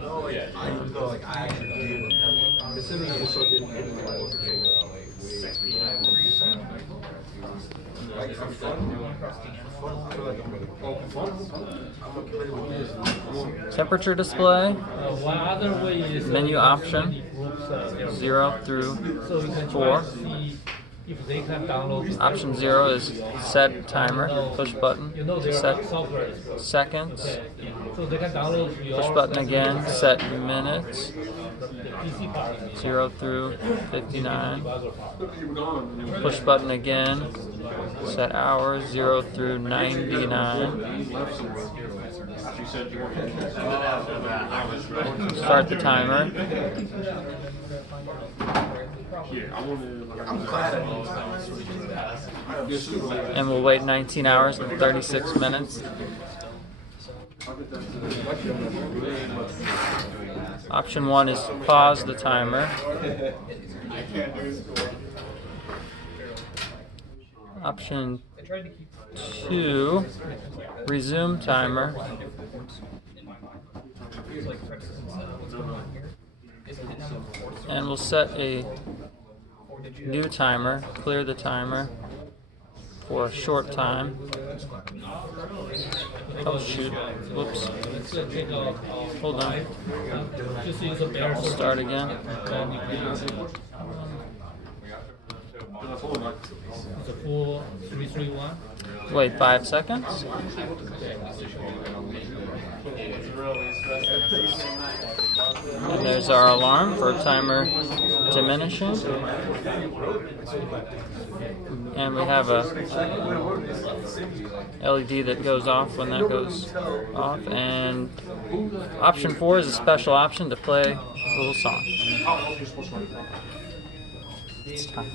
No, like I actually do. Considering I'm fucking like for fun, I feel like I'm gonna Temperature display, menu option, 0 through 4. Option 0 is set timer, push button to set seconds. Push button again, set minutes, 0 through 59. Push button again, set hours, 0 through 99. Start the timer. And we'll wait 19 hours and 36 minutes. Option 1 is pause the timer. Option 2, resume timer. And we'll set a new timer, clear the timer for a short time. Oh shoot, whoops. Hold on. We'll start again. Wait 5 seconds. And there's our alarm for timer diminishing. And we have a LED that goes off when that goes off. And option 4 is a special option to play a little song. It's time.